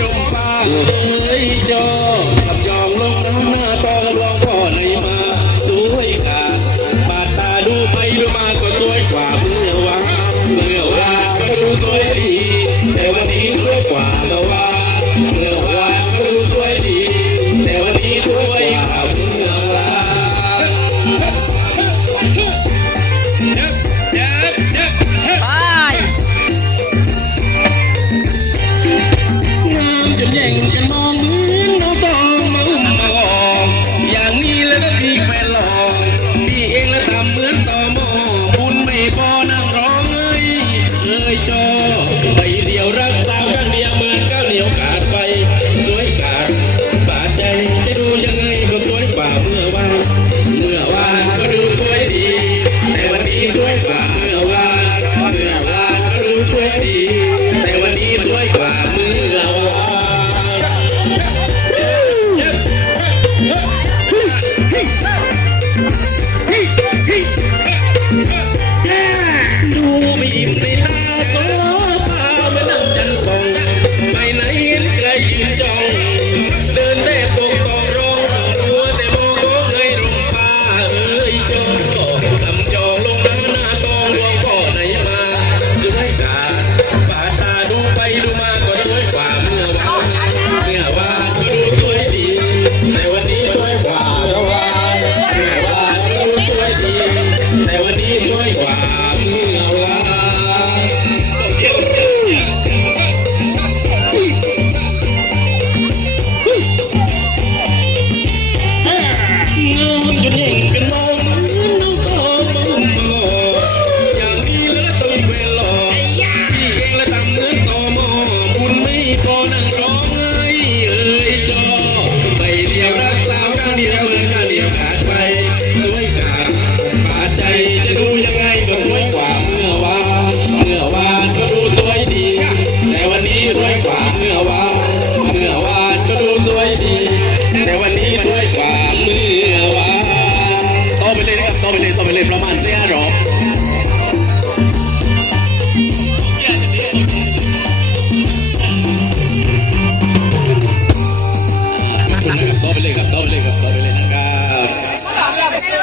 ơi cho and you. ต้องไปเล่นต้องไปเล่นประมาณเสี้ยหรอก